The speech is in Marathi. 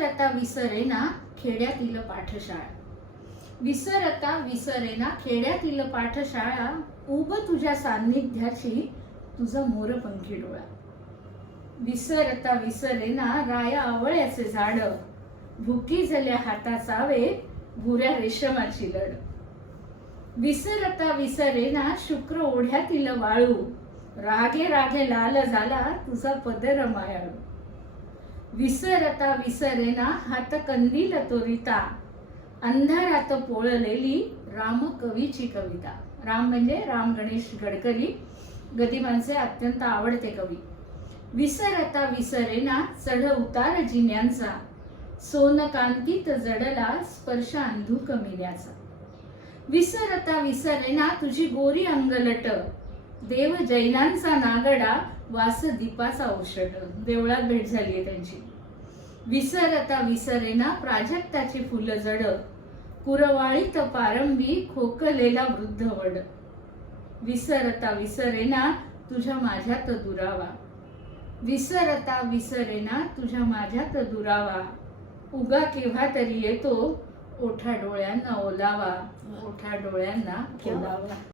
विसरता विसरेना खेड्यातील पाठशाळा, विसरता विसरेना खेड्यातील पाठशाळा, उब तुझ्या सान्निध्याची तुझा मोरपंखी डोळा. विसरता विसरेना राया आवळ्याचे झाड, भुकी झाल्या हाताचावे भुऱ्या रेशमाची लड. विसरता विसरेना शुक्र ओढ्यातील वाळू, रागे रागे लाल झाला तुझा पदर मायाळू. विसरता विसरेना हात कंदील तोरिता, अंधारात पोळलेली राम कवीची कविता. राम म्हणजे राम गणेश गडकरी, गदिमांचे अत्यंत आवडते कवी. विसरता विसरेना चढ उतार जिन्यांचा, सोनकांतीत जडला स्पर्श अंधुक मिन्याचा. विसरता विसरेना तुझी गोरी अंगलट, देव जैनांचा नागडा वास दीपाचा औषध. देवळात भेट झाली आहे त्यांची. विसरता विसरेना प्राजक्ताची फुल जड, कुरवाळीत पारंबी खोकलेला वृद्ध वड. विसरता विसरेना तुझ्या माझ्यात दुरावा, विसरता विसरेना तुझ्या माझ्यात दुरावा. उगा केव्हा तरी येतो ओठा डोळ्यांना ओलावा, ओठा डोळ्यांना ओलावा.